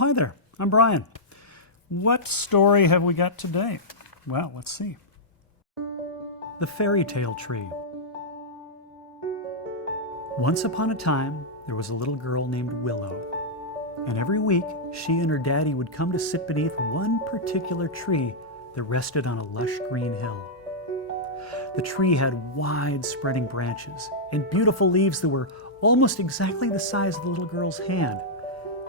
hi there. I'm Brian. What story have we got today? Well, let's see. The Fairytale Tree. Once upon a time, there was a little girl named Willow. And every week, she and her daddy would come to sit beneath one particular tree that rested on a lush green hill. The tree had wide spreading branches and beautiful leaves that were almost exactly the size of the little girl's hand,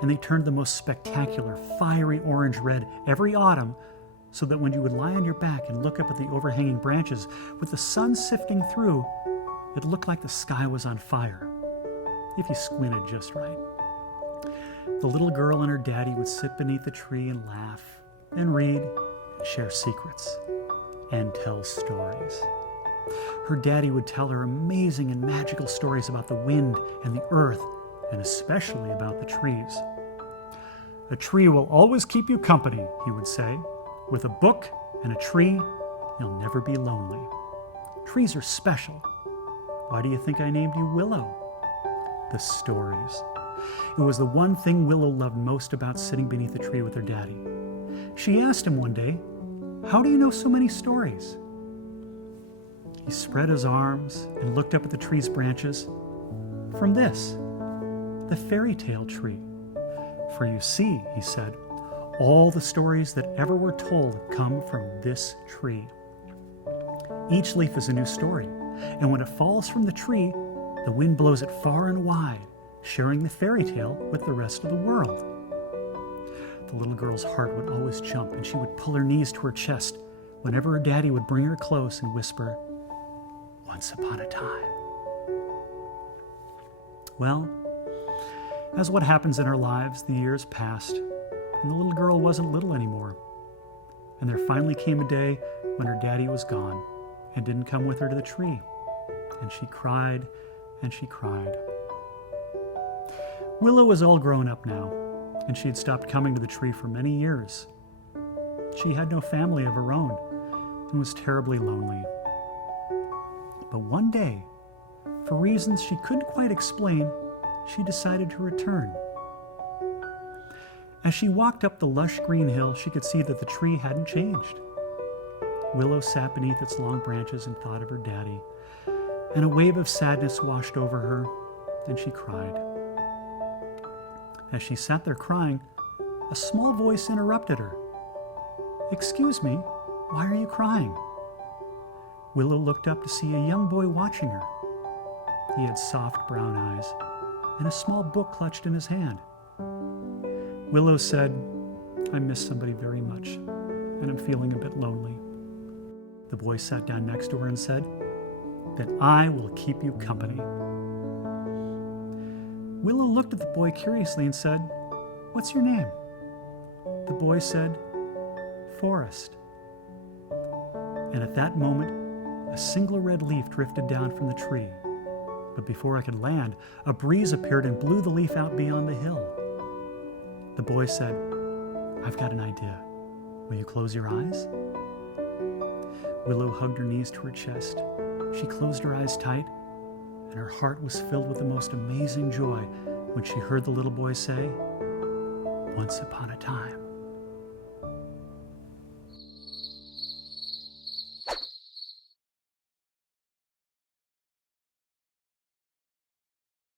and they turned the most spectacular fiery orange red every autumn, so that when you would lie on your back and look up at the overhanging branches with the sun sifting through, it looked like the sky was on fire, if you squinted just right. The little girl and her daddy would sit beneath the tree and laugh and read and share secrets and tell stories. Her daddy would tell her amazing and magical stories about the wind and the earth, and especially about the trees. A tree will always keep you company, he would say. With a book and a tree, you'll never be lonely. Trees are special. Why do you think I named you Willow? The stories. It was the one thing Willow loved most about sitting beneath the tree with her daddy. She asked him one day, "How do you know so many stories?" He spread his arms and looked up at the tree's branches. "From this, the fairytale tree. For you see," he said, "all the stories that ever were told come from this tree. Each leaf is a new story, and when it falls from the tree, the wind blows it far and wide, sharing the fairy tale with the rest of the world." The little girl's heart would always jump, and she would pull her knees to her chest whenever her daddy would bring her close and whisper, "Once upon a time." Well, as what happens in our lives, the years passed, and the little girl wasn't little anymore. And there finally came a day when her daddy was gone and didn't come with her to the tree. And she cried and she cried. Willow was all grown up now, and she had stopped coming to the tree for many years. She had no family of her own and was terribly lonely. But one day, for reasons she couldn't quite explain, she decided to return. As she walked up the lush green hill, she could see that the tree hadn't changed. Willow sat beneath its long branches and thought of her daddy, and a wave of sadness washed over her, and she cried. As she sat there crying, a small voice interrupted her. "Excuse me, why are you crying?" Willow looked up to see a young boy watching her. He had soft brown eyes and a small book clutched in his hand. Willow said, "I miss somebody very much, and I'm feeling a bit lonely." The boy sat down next to her and said, "Then I will keep you company." Willow looked at the boy curiously and said, "What's your name?" The boy said, "Forest." And at that moment, a single red leaf drifted down from the tree. But before I could land, a breeze appeared and blew the leaf out beyond the hill. The boy said, "I've got an idea. Will you close your eyes?" Willow hugged her knees to her chest. She closed her eyes tight, and her heart was filled with the most amazing joy when she heard the little boy say, "Once upon a time."